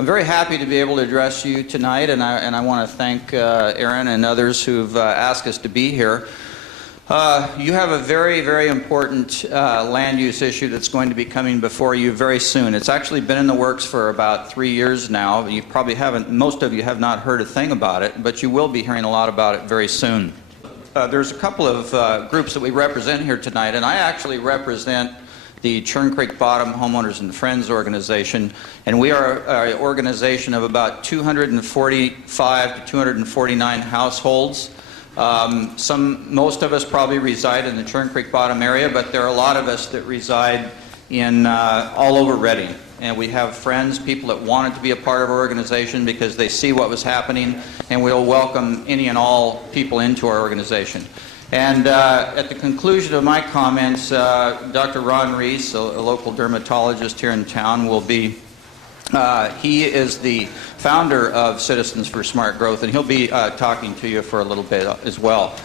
I'm very happy to be able to address you tonight, and I want to thank Aaron and others who've asked us to be here. You have a very, very important land use issue that's going to be coming before you very soon. It's actually been in the works for about 3 years now. You probably haven't, most of you have not heard a thing about it, but you will be hearing a lot about it very soon. There's a couple of groups that we represent here tonight, and I actually represent the Churn Creek Bottom Homeowners and Friends organization, and we are an organization of about 245 to 249 households. Most of us probably reside in the Churn Creek Bottom area, but there are a lot of us that reside in all over Reading. And we have friends, people that wanted to be a part of our organization because they see what was happening, and we'll welcome any and all people into our organization. And at the conclusion of my comments, Dr. Ron Reese, a local dermatologist here in town, will be, he is the founder of Citizens for Smart Growth, and he'll be talking to you for a little bit as well.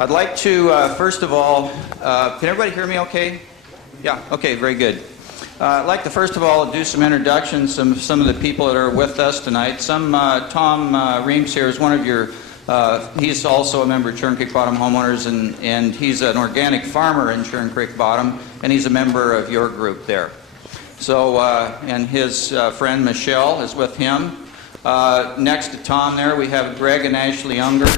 I'd like to, first of all, can everybody hear me okay? Yeah, okay, very good. I'd like to first of all do some introductions, some of the people that are with us tonight. Tom Reams here is one of your he's also a member of Churn Creek Bottom Homeowners, and he's an organic farmer in Churn Creek Bottom, and he's a member of your group there. So, and his friend Michelle is with him. Next to Tom there, we have Greg and Ashley Unger.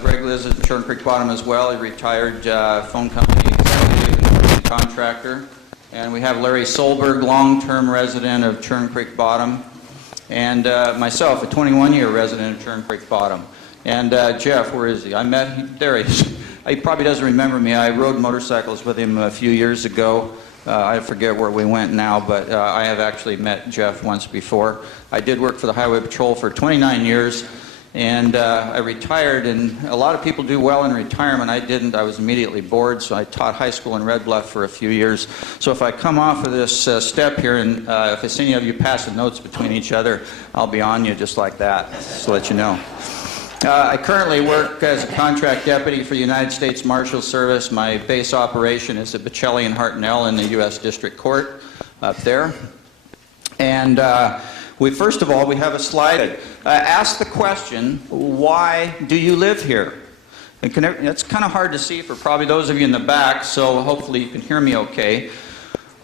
Greg lives at Churn Creek Bottom as well. He retired phone company executive and contractor. And we have Larry Solberg, long-term resident of Churn Creek Bottom. And myself, a 21-year resident of Churn Creek Bottom. And Jeff, where is he? I met him, there he is. He probably doesn't remember me. I rode motorcycles with him a few years ago. I forget where we went now, but I have actually met Jeff once before. I did work for the Highway Patrol for 29 years, and I retired, and a lot of people do well in retirement. I didn't. I was immediately bored, so I taught high school in Red Bluff for a few years. So if I come off of this step here, and if I see any of you passing notes between each other, I'll be on you just like that, just to let you know. I currently work as a contract deputy for the United States Marshal Service. My base operation is at Bocelli and Hartnell in the U.S. District Court up there. And first of all, we have a slide. Ask the question, why do you live here? It's kind of hard to see for probably those of you in the back, so hopefully you can hear me okay.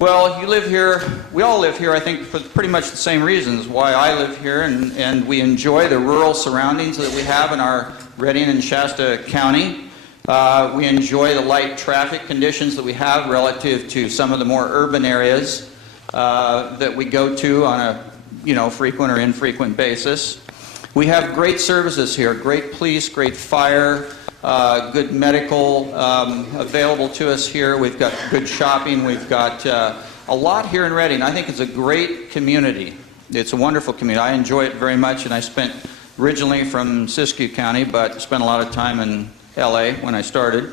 Well, you live here, we all live here, I think, for pretty much the same reasons why I live here, and we enjoy the rural surroundings that we have in our Reading and Shasta County. We enjoy the light traffic conditions that we have relative to some of the more urban areas that we go to on a frequent or infrequent basis. We have great services here, great police, great fire, good medical available to us here. We've got good shopping. We've got a lot here in Reading. I think it's a great community. It's a wonderful community. I enjoy it very much, and I spent originally from Siskiyou County, but spent a lot of time in LA when I started.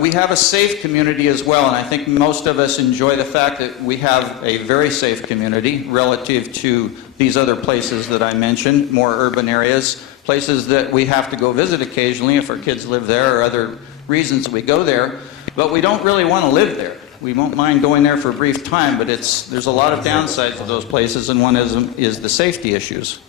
We have a safe community as well, and I think most of us enjoy the fact that we have a very safe community relative to these other places that I mentioned, more urban areas, places that we have to go visit occasionally if our kids live there or other reasons we go there, but we don't really want to live there. We won't mind going there for a brief time, but there's a lot of downsides to those places, and one is the safety issues.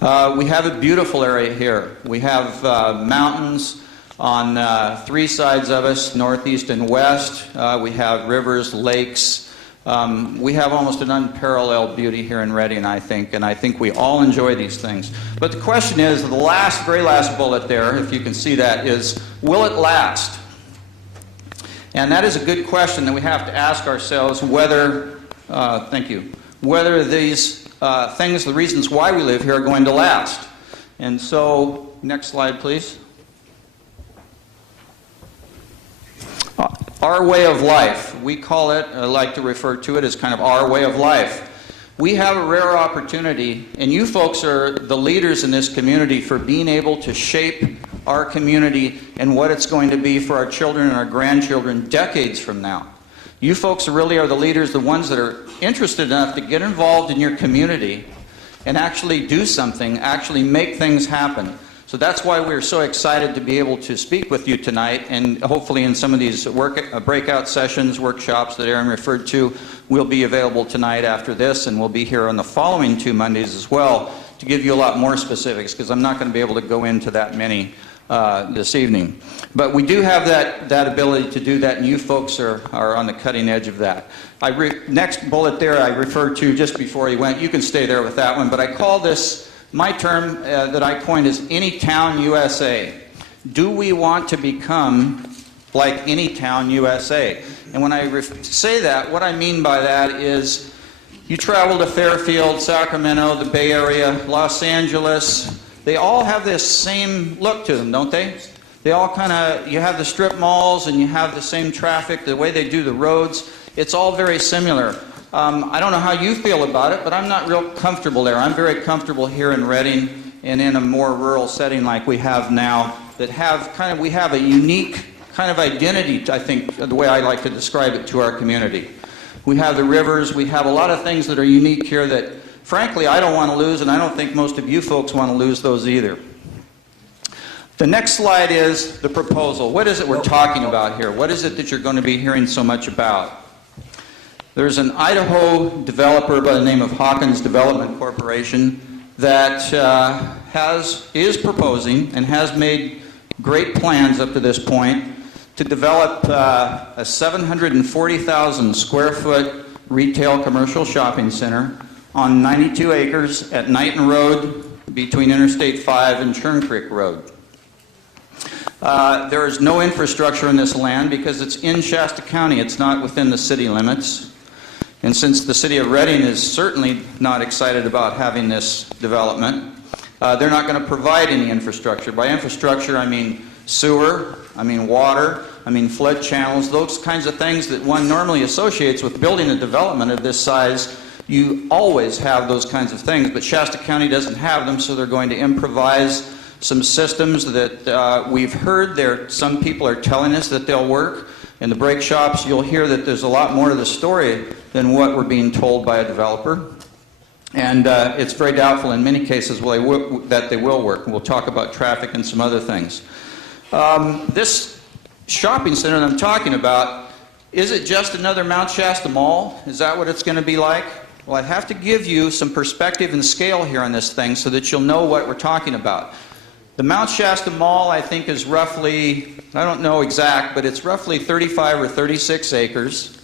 We have a beautiful area here. We have mountains on 3 sides of us, northeast and west. We have rivers, lakes. We have almost an unparalleled beauty here in Reading, I think, and I think we all enjoy these things. But the question is, the very last bullet there, if you can see that, is, will it last? And that is a good question that we have to ask ourselves whether, whether these things, the reasons why we live here, are going to last. And so, next slide, please. Our way of life, we call it, I like to refer to it as kind of our way of life. We have a rare opportunity, and you folks are the leaders in this community for being able to shape our community and what it's going to be for our children and our grandchildren decades from now. You folks really are the leaders, the ones that are interested enough to get involved in your community and actually do something, actually make things happen. So that's why we're so excited to be able to speak with you tonight, and hopefully in some of these breakout sessions, workshops that Aaron referred to, will be available tonight after this, and we'll be here on the following 2 Mondays as well to give you a lot more specifics, because I'm not going to be able to go into that many this evening. But we do have that ability to do that, and you folks are on the cutting edge of that. Next bullet there I referred to just before he went. You can stay there with that one, but I call this, my term that I coined is Any Town USA. Do we want to become like any town USA? And when I say that, what I mean by that is you travel to Fairfield, Sacramento, the Bay Area, Los Angeles. They all have this same look to them, don't they? They all kind of, you have the strip malls and you have the same traffic, the way they do the roads. It's all very similar. I don't know how you feel about it, but I'm not real comfortable there. I'm very comfortable here in Redding and in a more rural setting like we have now, that have we have a unique kind of identity, I think, the way I like to describe it, to our community. We have the rivers, we have a lot of things that are unique here that, frankly, I don't want to lose, and I don't think most of you folks want to lose those either. The next slide is the proposal. What is it we're talking about here? What is it that you're going to be hearing so much about? There's an Idaho developer by the name of Hawkins Development Corporation that is proposing and has made great plans up to this point to develop a 740,000 square foot retail commercial shopping center on 92 acres at Knighton Road between Interstate 5 and Churn Creek Road. There is no infrastructure in this land because it's in Shasta County. It's not within the city limits. And since the city of Redding is certainly not excited about having this development, they're not going to provide any infrastructure. By infrastructure, I mean sewer, I mean water, I mean flood channels, those kinds of things that one normally associates with building a development of this size. You always have those kinds of things, but Shasta County doesn't have them, so they're going to improvise some systems that we've heard some people are telling us that they'll work. In the break shops, you'll hear that there's a lot more to the story than what we're being told by a developer. And it's very doubtful in many cases that they will work. We'll talk about traffic and some other things. This shopping center that I'm talking about, is it just another Mount Shasta Mall? Is that what it's going to be like? Well, I have to give you some perspective and scale here on this thing so that you'll know what we're talking about. The Mount Shasta Mall, I think, is roughly, I don't know exact, but it's roughly 35 or 36 acres.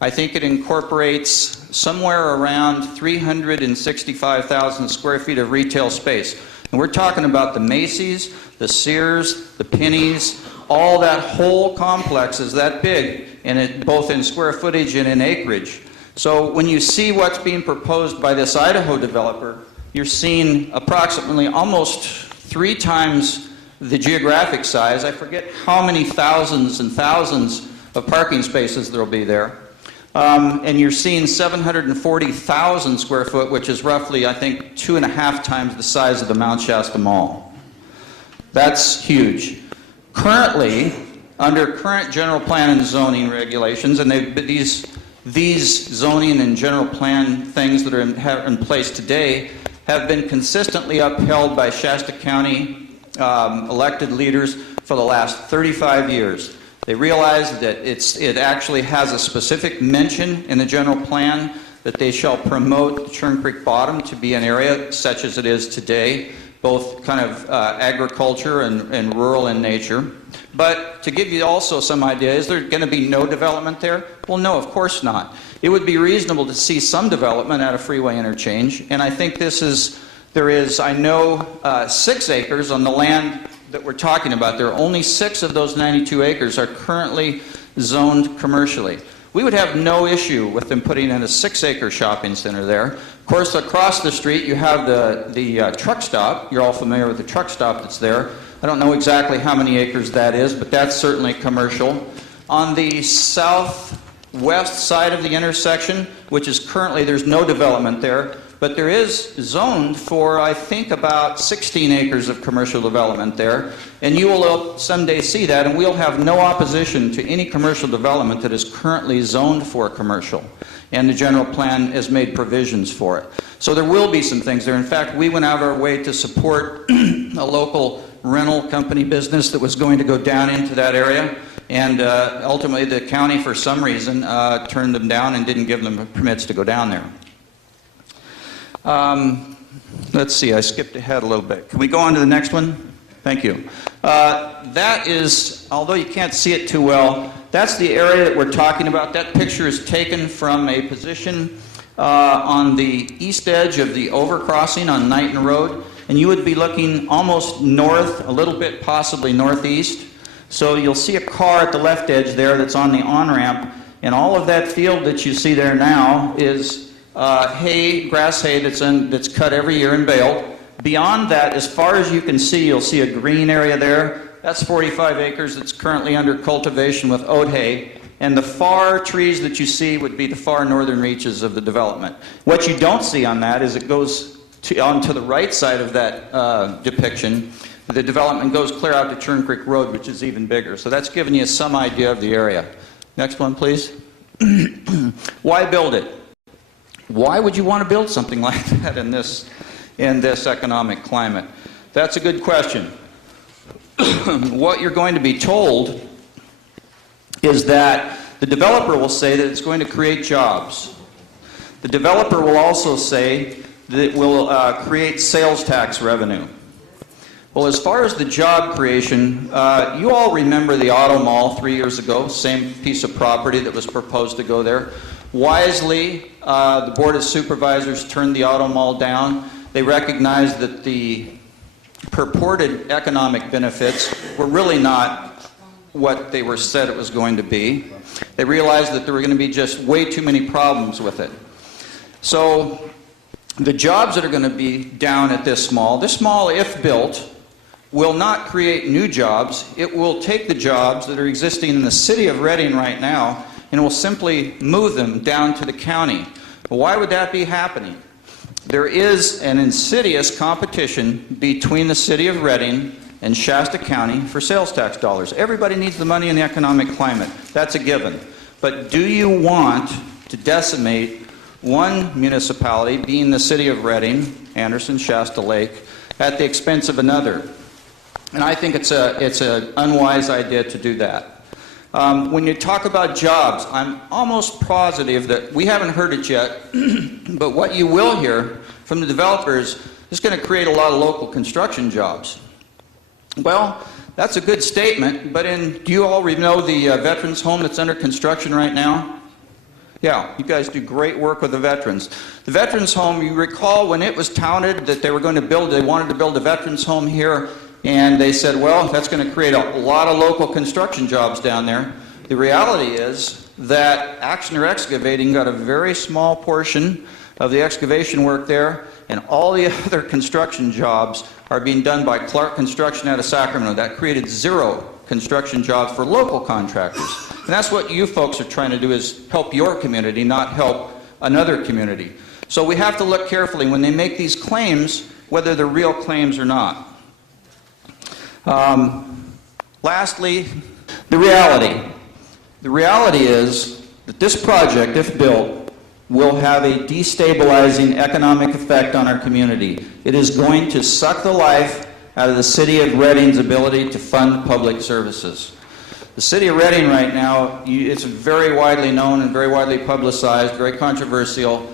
I think it incorporates somewhere around 365,000 square feet of retail space. And we're talking about the Macy's, the Sears, the Penny's, all that whole complex is that big, and both in square footage and in acreage. So when you see what's being proposed by this Idaho developer, you're seeing approximately almost 3 times the geographic size. I forget how many thousands and thousands of parking spaces there will be there. And you're seeing 740,000 square foot, which is roughly, I think, 2.5 times the size of the Mount Shasta Mall. That's huge. Currently, under current general plan and zoning regulations, and these zoning and general plan things that are in place today have been consistently upheld by Shasta County elected leaders for the last 35 years. They realize that it actually has a specific mention in the general plan that they shall promote Churn Creek Bottom to be an area such as it is today, both kind of agriculture and rural in nature. But to give you also some idea, is there going to be no development there? Well, no, of course not. It would be reasonable to see some development at a freeway interchange, and I think there is, I know, 6 acres on the land that we're talking about. There are only 6 of those 92 acres are currently zoned commercially. We would have no issue with them putting in a 6-acre shopping center there. Of course, across the street you have the truck stop. You're all familiar with the truck stop that's there. I don't know exactly how many acres that is, but that's certainly commercial. On the southwest side of the intersection, which is currently, there's no development there, but there is zoned for, I think, about 16 acres of commercial development there. And you will someday see that, and we'll have no opposition to any commercial development that is currently zoned for commercial. And the general plan has made provisions for it. So there will be some things there. In fact, we went out of our way to support a local rental company business that was going to go down into that area. And ultimately, the county, for some reason, turned them down and didn't give them permits to go down there. Let's see, I skipped ahead a little bit. Can we go on to the next one? Thank you. That is, although you can't see it too well, that's the area that we're talking about. That picture is taken from a position on the east edge of the overcrossing on Knighton Road. And you would be looking almost north, a little bit possibly northeast. So you'll see a car at the left edge there that's on the on-ramp. And all of that field that you see there now is hay, grass hay that's cut every year and baled. Beyond that, as far as you can see, you'll see a green area there. That's 45 acres that's currently under cultivation with oat hay. And the far trees that you see would be the far northern reaches of the development. What you don't see on that is it goes onto the right side of that depiction. The development goes clear out to Churn Creek Road, which is even bigger. So that's giving you some idea of the area. Next one, please. Why build it? Why would you want to build something like that in this economic climate? That's a good question. What you're going to be told is that the developer will say that it's going to create jobs. The developer will also say that it will create sales tax revenue. Well, as far as the job creation, you all remember the Auto Mall 3 years ago, same piece of property that was proposed to go there. Wisely, the Board of Supervisors turned the Auto Mall down. They recognized that the purported economic benefits were really not what they were said it was going to be. They realized that there were going to be just way too many problems with it. So the jobs that are going to be down at this mall, if built, will not create new jobs. It will take the jobs that are existing in the city of Reading right now and will simply move them down to the county. Well, why would that be happening? There is an insidious competition between the city of Reading and Shasta County for sales tax dollars. Everybody needs the money in the economic climate. That's a given. But do you want to decimate one municipality, being the city of Reading, Anderson, Shasta Lake, at the expense of another? And I think it's an unwise idea to do that. When you talk about jobs, I'm almost positive that we haven't heard it yet, but what you will hear from the developers is going to create a lot of local construction jobs. Well, that's a good statement, but do you all know the veterans home that's under construction right now? Yeah, you guys do great work with the veterans. The veterans home, you recall when it was touted that they wanted to build a veterans home here, and they said, well, that's going to create a lot of local construction jobs down there. The reality is that Actioner Excavating got a very small portion of the excavation work there, and all the other construction jobs are being done by Clark Construction out of Sacramento. That created 0 construction jobs for local contractors. And that's what you folks are trying to do, is help your community, not help another community. So we have to look carefully when they make these claims, whether they're real claims or not. Lastly, the reality. The reality is that this project, if built, will have a destabilizing economic effect on our community. It is going to suck the life out of the city of Reading's ability to fund public services. The city of Reading right now, it's very widely known and very widely publicized, very controversial.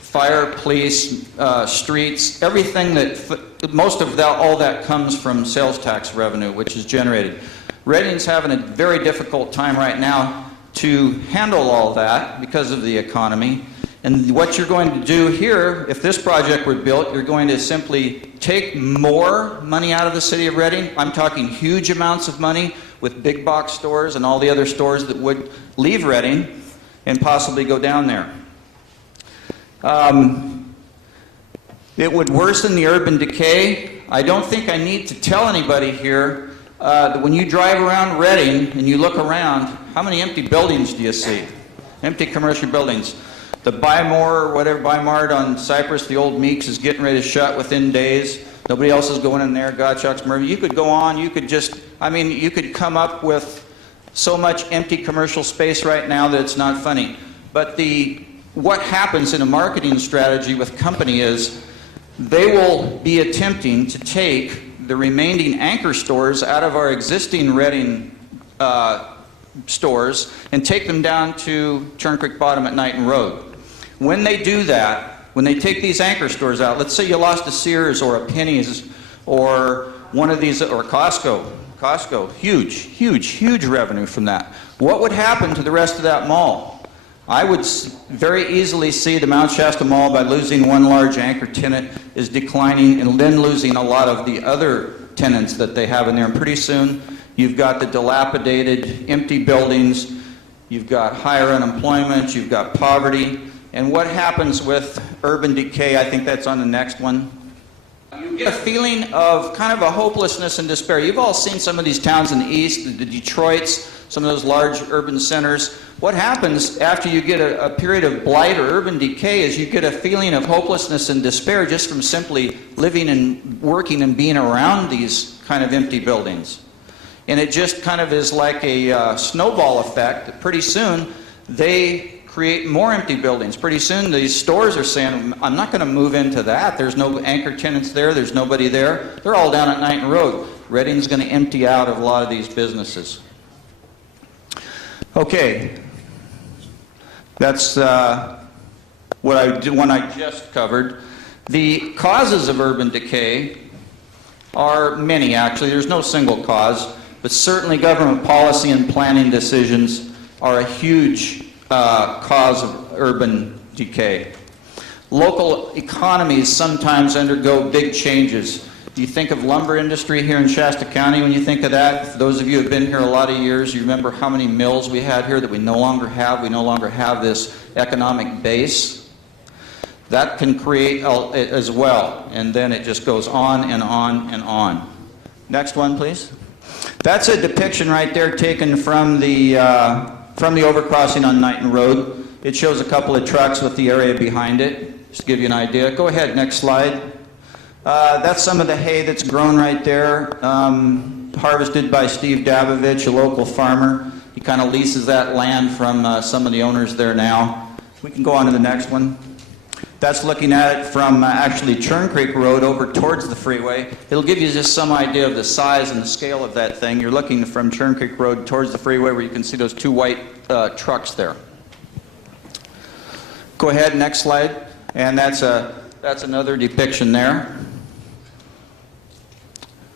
Fire, police, streets, everything that, most of that, all that comes from sales tax revenue, which is generated. Reading's having a very difficult time right now to handle all that because of the economy. And what you're going to do here, if this project were built, you're going to simply take more money out of the city of Reading. I'm talking huge amounts of money with big box stores and all the other stores that would leave Reading and possibly go down there. It would worsen the urban decay. I don't think I need to tell anybody here that when you drive around Reading and you look around, how many empty buildings do you see? Empty commercial buildings. The Buy-More, whatever, Buy-Mart on Cypress, the old Meeks, is getting ready to shut within days. Nobody else is going in there. Gottschalk's Murphy. You could go on. You could just, you could come up with so much empty commercial space right now that it's not funny. But what happens in a marketing strategy with company is they will be attempting to take the remaining anchor stores out of our existing Reading stores and take them down to Churn Creek Bottom at Knighton Road. When they do that, when they take these anchor stores out, let's say you lost a Sears or a Penny's or one of these, or Costco, huge revenue from that. What would happen to the rest of that mall? I would very easily see the Mount Shasta Mall, by losing one large anchor tenant, is declining, and then losing a lot of the other tenants that they have in there. And pretty soon, you've got the dilapidated, empty buildings, you've got higher unemployment, you've got poverty. And what happens with urban decay, I think that's on the next one. You get a feeling of kind of a hopelessness and despair. You've all seen some of these towns in the east, the Detroits, some of those large urban centers. What happens after you get a period of blight or urban decay is you get a feeling of hopelessness and despair just from simply living and working and being around these kind of empty buildings. And it just kind of is like a snowball effect that pretty soon they create more empty buildings. Pretty soon these stores are saying, I'm not going to move into that. There's no anchor tenants there. There's nobody there. They're all down at Knighton Road. Reading's going to empty out of a lot of these businesses. Okay. That's one I just covered. The causes of urban decay are many, actually. There's no single cause, but certainly government policy and planning decisions are a huge cause of urban decay. Local economies sometimes undergo big changes. You think of lumber industry here in Shasta County. When you think of that, for those of you who have been here a lot of years, you remember how many mills we had here that we no longer have. We no longer have this economic base. That can create as well, and then it just goes on and on and on. Next one, please. That's a depiction right there taken from the overcrossing on Knighton Road. It shows a couple of trucks with the area behind it, just to give you an idea. Go ahead, next slide. That's some of the hay that's grown right there, harvested by Steve Dabovich, a local farmer. He kind of leases that land from some of the owners there now. We can go on to the next one. That's looking at it from actually Churn Creek Road over towards the freeway. It'll give you just some idea of the size and the scale of that thing. You're looking from Churn Creek Road towards the freeway where you can see those two white trucks there. Go ahead, next slide. And that's another depiction there.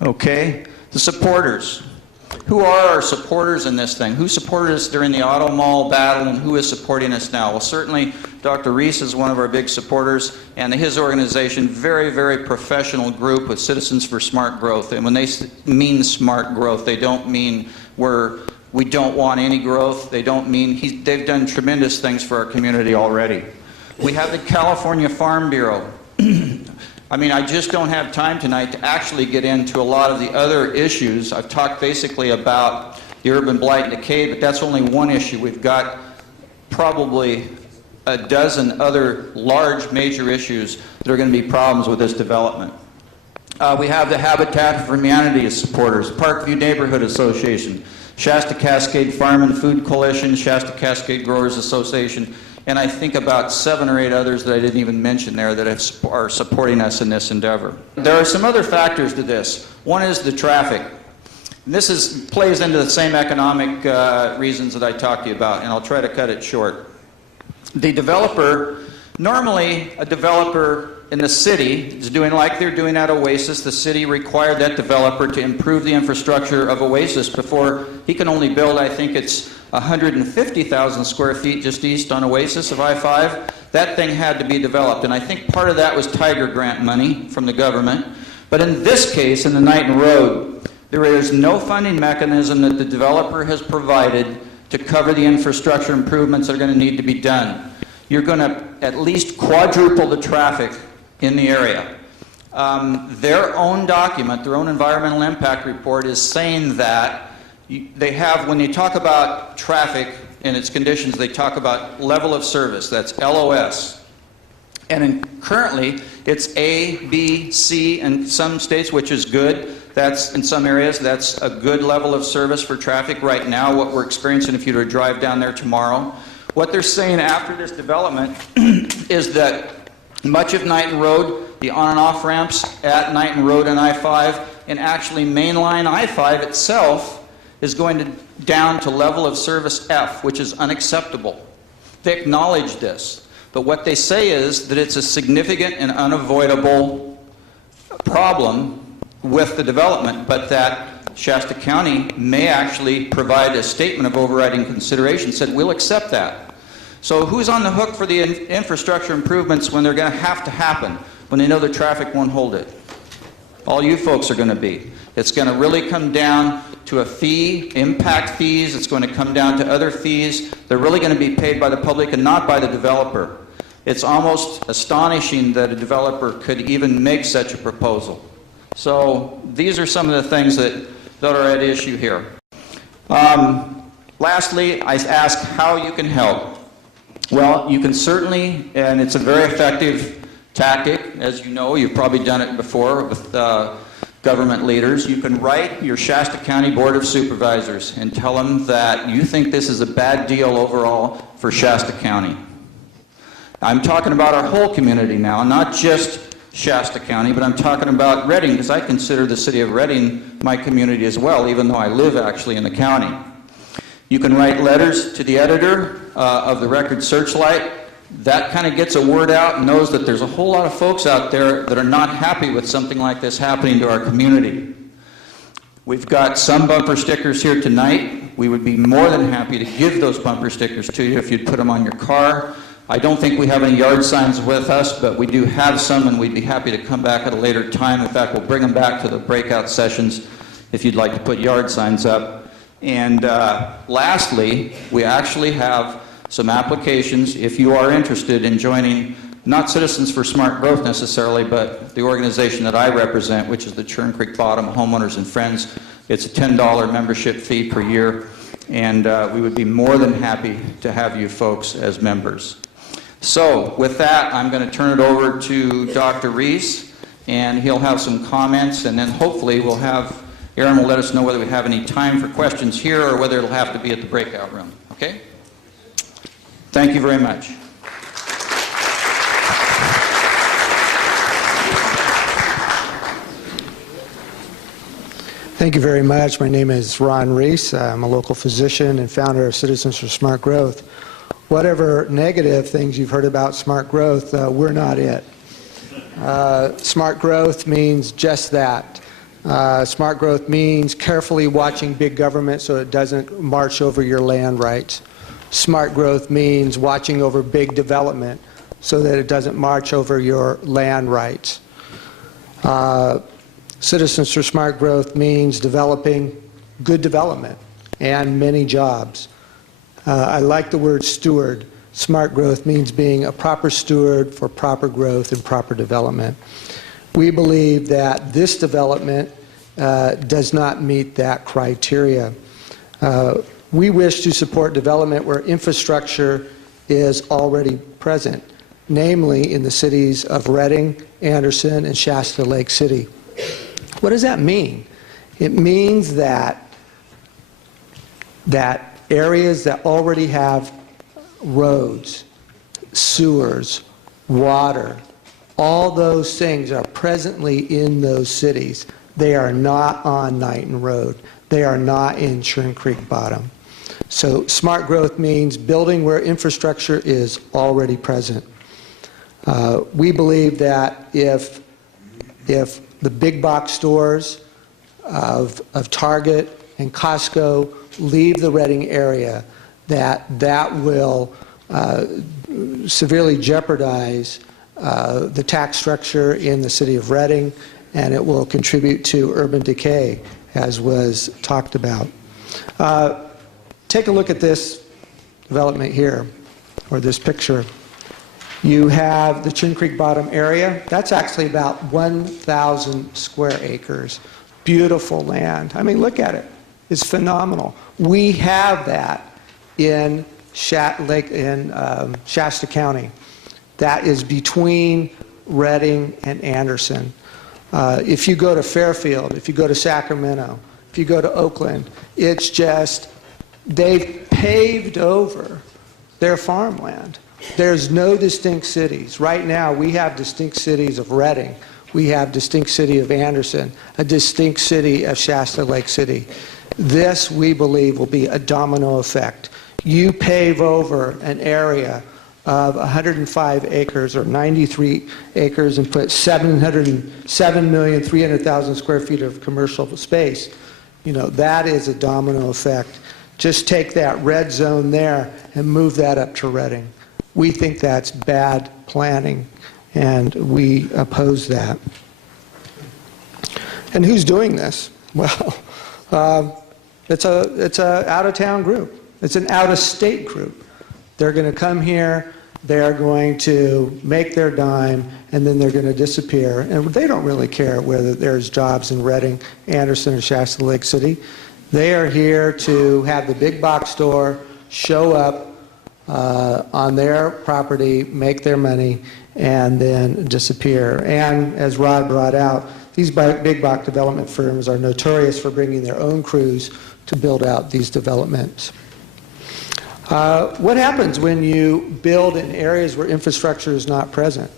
Okay, the supporters. Who are our supporters in this thing? Who supported us during the auto mall battle, and who is supporting us now? Well, certainly Dr. Reese is one of our big supporters, and his organization, very, very professional group with Citizens for Smart Growth. And when they mean smart growth, they don't mean we don't want any growth. They don't mean they've done tremendous things for our community already. We have the California Farm Bureau. I mean, I just don't have time tonight to actually get into a lot of the other issues. I've talked basically about the urban blight and decay, but that's only one issue. We've got probably a dozen other large major issues that are going to be problems with this development. We have the Habitat for Humanity supporters, Parkview Neighborhood Association, Shasta Cascade Farm and Food Coalition, Shasta Cascade Growers Association, and I think about 7 or 8 others that I didn't even mention there that are supporting us in this endeavor. There are some other factors to this. One is the traffic. And this plays into the same economic reasons that I talked to you about, and I'll try to cut it short. The developer, normally a developer in the city is doing like they're doing at Oasis. The city required that developer to improve the infrastructure of Oasis before he can only build, I think it's 150,000 square feet just east on Oasis of I-5. That thing had to be developed, and I think part of that was Tiger Grant money from the government. But in this case, in the Knighton Road, there is no funding mechanism that the developer has provided to cover the infrastructure improvements that are going to need to be done. You're going to at least quadruple the traffic in the area. Their own document, their own environmental impact report is saying that they have, when you talk about traffic and its conditions, they talk about level of service, that's LOS. And currently, it's A, B, C in some states, which is good. That's, in some areas, that's a good level of service for traffic right now, what we're experiencing if you were to drive down there tomorrow. What they're saying after this development is that much of Knighton Road, the on and off ramps at Knighton Road and I-5, and actually mainline I-5 itself is going down to level of service F, which is unacceptable. They acknowledge this, but what they say is that it's a significant and unavoidable problem with the development, but that Shasta County may actually provide a statement of overriding consideration, said we'll accept that. So who's on the hook for the infrastructure improvements when they're going to happen, when they know the traffic won't hold it? All you folks are going to be. It's going to really come down to a fee, impact fees. It's going to come down to other fees. They're really going to be paid by the public and not by the developer. It's almost astonishing that a developer could even make such a proposal. So these are some of the things that are at issue here. Lastly, I ask how you can help. Well, you can certainly, and it's a very effective tactic. As you know, you've probably done it before with government leaders. You can write your Shasta County Board of Supervisors and tell them that you think this is a bad deal overall for Shasta County. I'm talking about our whole community now, not just Shasta County, but I'm talking about Redding, because I consider the city of Redding my community as well, even though I live actually in the county. You can write letters to the editor of the Record Searchlight. That kind of gets a word out and knows that there's a whole lot of folks out there that are not happy with something like this happening to our community. We've got some bumper stickers here tonight. We would be more than happy to give those bumper stickers to you if you'd put them on your car. I don't think we have any yard signs with us, but we do have some, and we'd be happy to come back at a later time. In fact, we'll bring them back to the breakout sessions if you'd like to put yard signs up. And lastly, we actually have some applications if you are interested in joining, not Citizens for Smart Growth necessarily, but the organization that I represent, which is the Churn Creek Bottom Homeowners and Friends. It's a $10 membership fee per year, and we would be more than happy to have you folks as members. So with that, I'm going to turn it over to Dr. Reese, and he'll have some comments, and then hopefully we'll have, Aaron will let us know whether we have any time for questions here or whether it'll have to be at the breakout room. Okay? Thank you very much. Thank you very much. My name is Ron Reese. I'm a local physician and founder of Citizens for Smart Growth. Whatever negative things you've heard about smart growth, we're not it. Smart growth means just that. Smart growth means carefully watching big government so it doesn't march over your land rights. Smart growth means watching over big development so that it doesn't march over your land rights. Citizens for Smart Growth means developing good development and many jobs. I like the word steward. Smart growth means being a proper steward for proper growth and proper development. We believe that this development does not meet that criteria. We wish to support development where infrastructure is already present, namely in the cities of Redding, Anderson, and Shasta Lake City. What does that mean? It means that areas that already have roads, sewers, water, all those things are presently in those cities. They are not on Knighton Road. They are not in Churn Creek Bottom. So smart growth means building where infrastructure is already present. We believe that if the big box stores of Target and Costco leave the Redding area, that will severely jeopardize the tax structure in the city of Redding, and it will contribute to urban decay, as was talked about. Take a look at this development here, or this picture. You have the Churn Creek Bottom area. That's actually about 1,000 square acres. Beautiful land. I mean, look at it. It's phenomenal. We have that in Shasta County. That is between Redding and Anderson. If you go to Fairfield, if you go to Sacramento, if you go to Oakland, it's just, they've paved over their farmland. There's no distinct cities. Right now, we have distinct cities of Redding. we have distinct city of Anderson, a distinct city of Shasta Lake City. This, we believe, will be a domino effect. You pave over an area of 105 acres or 93 acres and put 7,300,000 square feet of commercial space. You know, that is a domino effect. Just take that red zone there and move that up to Reading. We think that's bad planning, and we oppose that. And who's doing this? Well, it's a out-of-town group. It's an out-of-state group. They're going to come here, they're going to make their dime, and then they're going to disappear. And they don't really care whether there's jobs in Reading, Anderson, or Shasta Lake City. They are here to have the big box store show up on their property, make their money, and then disappear. And as Rod brought out, these big box development firms are notorious for bringing their own crews to build out these developments. What happens when you build in areas where infrastructure is not present?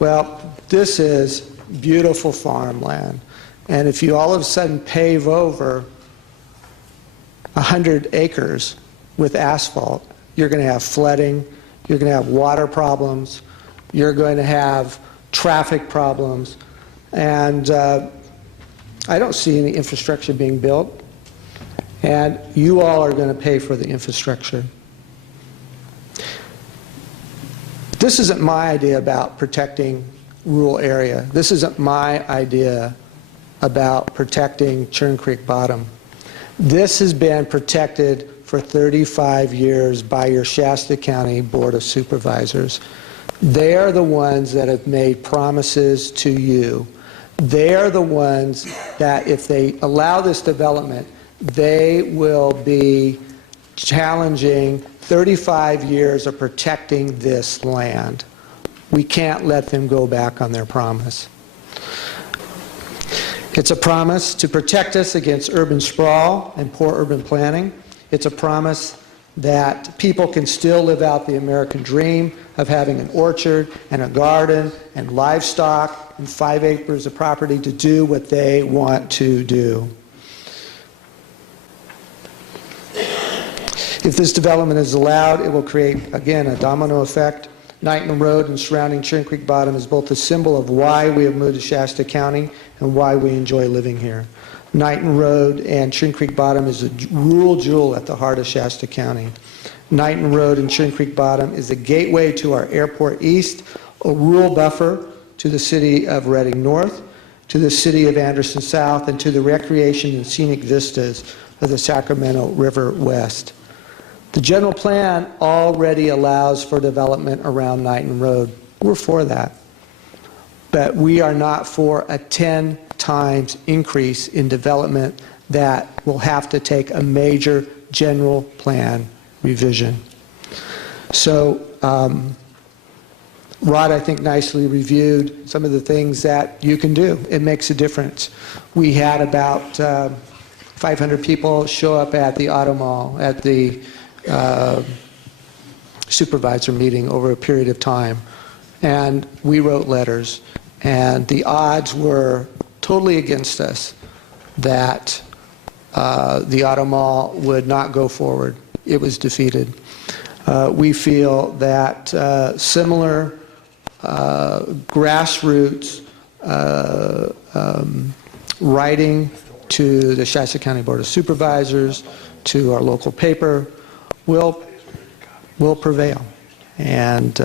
Well, this is beautiful farmland. And if you all of a sudden pave over 100 acres with asphalt, you're going to have flooding, you're going to have water problems, you're going to have traffic problems, and I don't see any infrastructure being built, and you all are going to pay for the infrastructure. This isn't my idea about protecting rural area. This isn't my idea about protecting Churn Creek Bottom. This has been protected for 35 years by your Shasta County Board of Supervisors. They are the ones that have made promises to you. They are the ones that if they allow this development, they will be challenging 35 years of protecting this land. We can't let them go back on their promise. It's a promise to protect us against urban sprawl and poor urban planning. It's a promise that people can still live out the American dream of having an orchard and a garden and livestock and 5 acres of property to do what they want to do. If this development is allowed, it will create, again, a domino effect. Knighton Road and surrounding Churn Creek Bottom is both a symbol of why we have moved to Shasta County and why we enjoy living here. Knighton Road and Churn Creek Bottom is a rural jewel at the heart of Shasta County. Knighton Road and Churn Creek Bottom is a gateway to our airport east, a rural buffer to the city of Reading North, to the city of Anderson South, and to the recreation and scenic vistas of the Sacramento River West. The general plan already allows for development around Knighton Road. We're for that. But we are not for a 10 times increase in development that will have to take a major general plan revision. So Rod, I think, nicely reviewed some of the things that you can do. It makes a difference. We had about 500 people show up at the Auto Mall, at the supervisor meeting over a period of time, and we wrote letters, and the odds were totally against us that the Auto Mall would not go forward. It was defeated. We feel that similar grassroots writing to the Shasta County Board of Supervisors, to our local paper, will prevail. And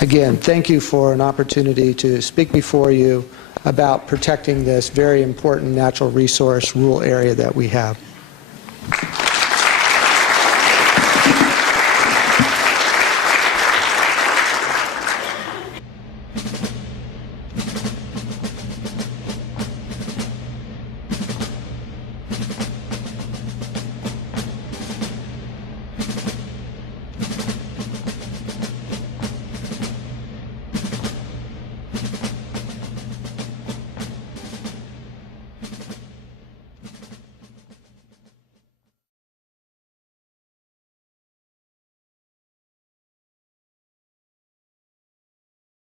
again, thank you for an opportunity to speak before you about protecting this very important natural resource rural area that we have.